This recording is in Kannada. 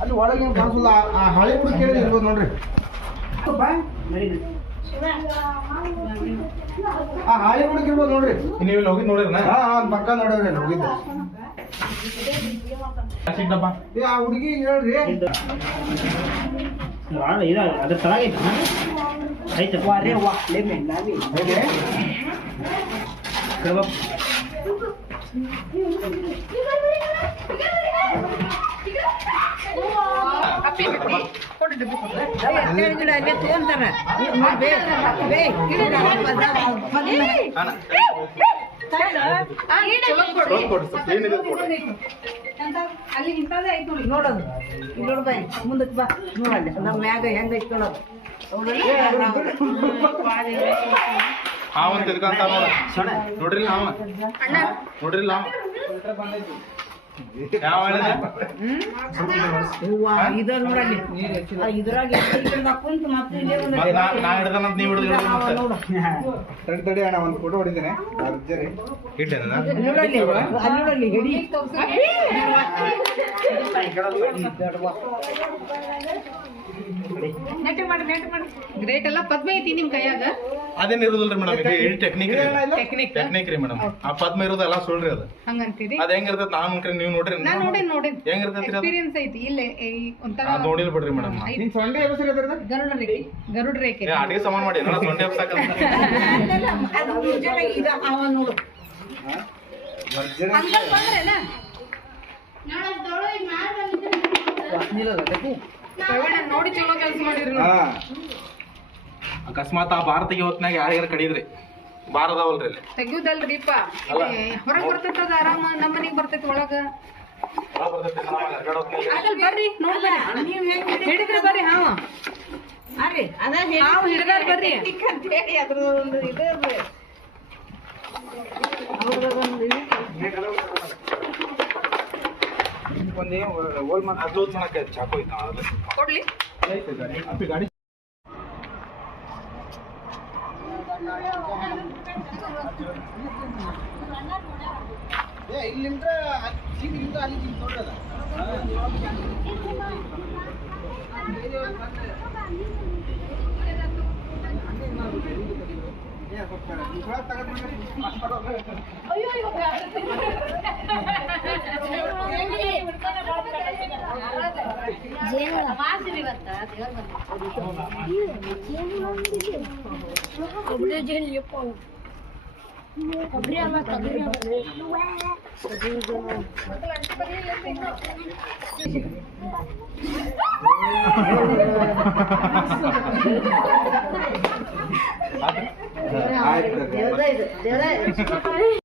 ಅಲ್ಲಿ ಒಳಗೆ ಕಾಣಿಸಲ್ಲ ಆ ಹಳೆ ಕೂಡ ಕೇಳಿದ್ರೆ ಇರ್ಬೋದು ನೋಡ್ರಿ ಆ ಹಾಳಿ ಹುಡುಗ ಇರ್ಬೋದು ನೋಡ್ರಿ ನೀವು ಇಲ್ಲಿ ಹೋಗಿ ನೋಡಿರ ಪಕ್ಕ ನೋಡ್ರಿ ಹೋಗಿದ್ದೆ ಆ ಹುಡುಗಿ ಹೇಳ್ರಿ ಅದ್ರ ತಳಗೈತೆ ಆಯ್ತು ಅಲ್ಲಿ ಇಂಥದ್ದೇ ಐತೆ ನೋಡಿ ನೋಡೋದು ನೋಡು ಬೈ ಮುಂದಕ್ಕೆ ಬಾ ನೋಡಲ್ಲ ನಮ್ಮ ಮ್ಯಾಗ ಹೆಂಗ ಇಟ್ಕೊಳ್ಳೋದು ಹಾವಂತ ತಿಳ್ಕೊಂತ ನೋಡ್ರಿ ಹಾವ ನೋಡ್ರಿ ಹಾವ ಇದ ನೋಡಲ್ಲಿ ಇದ್ರಾಗ ಕುಂತು ಮತ್ತೆ ನಾ ಹಿಡ್ದನಂತ ನೀವು ಹಿಡಿದು ತಡಿ ಅಣ್ಣ ಒಂದು ಫೋಟೋ ಹೊಡಿದ್ದೇನೆ ಭರ್ಜರಿ ನೋಡಲ್ಲಿ ಅಲ್ಲಿ ನೋಡಲ್ಲಿ ಹಿಡಿ ನೆಟ್ ಮಾಡಿ ಗ್ರೇಟ್ ಎಲ್ಲ ಪದ್ಮ ಐತಿ ನಿಮ್ ಕೈಯಾಗ ಅದೇನ್ ಇರೋದಿಲ್ರಿ ಮೇಡಮ್ ಇದು ಟೆಕ್ನಿಕ್ ರೀ ಮೇಡಮ್ ಆ ಪದ್ಮ ಇರೋದು ಎಲ್ಲ ಸುಳ್ರಿ ಅದು ಹಂಗಂತೀರಿ ಅದ ಹೆಂಗಿರ್ತದ ನಾನು ನೀವು ನೋಡ್ರಿ ನಾ ನೋಡಿ ಹೆಂಗಿರ್ತೈತಿ ಎಕ್ಸ್ಪೀರಿಯನ್ಸ್ ಐತಿ ಇಲ್ಲೇ ಒಂಥರ ನೋಡಿಲ್ ಬಿಡ್ರಿ ಮೇಡಮ್ ನಿನ್ ಸೊಂಡೆ ಎಬ್ಸಿರ ಗರುಡ ರೇಖೆ ಅಡಿಗೆ ಸಾಮಾನ್ ಮಾಡಿ ಎಲ್ಲ ಸೊಂಡೆ ಹಬ್ಸಾಕ ನೋಡು ನೋಡಿ ಚಲೋ ಕೆಲಸ ಮಾಡಿರಿ ಅಕಸ್ಮಾತ್ ಆ ಭಾರತಿಗೆ ಹೊತ್ನಾಗ ಯಾರ್ಯಾರು ಕಡಿದ್ರಿ ಬಾರದವಲ್ರಿ ಇಲ್ಲಿ ತೆಗಿಯುದಲ್ರಿಪ್ಪ ಹೊರಗ್ ಬರ್ತೈತದ ಆರಾಮ ನಮ್ಮ ಮನೆಗ್ ಬರ್ತೈತಿ ಒಳಗ ಬರ್ರಿ ನೋಡ್ ಬರ್ರಿ ಹಿಡಿದ್ರಿ ಬರ್ರಿ ಹಾವ ಹಾವು ಹಿಡ್ದಾರ ಬರ್ರಿ ಚಾಕು ಕೊಡ್ಲಿ ಗಾಡಿ ಇಲ್ಲಿಂದ ಇಲ್ಲಿಂದ ಅಲ್ಲಿ ನೋಡ್ರಲ್ಲ ಆಯ್ತು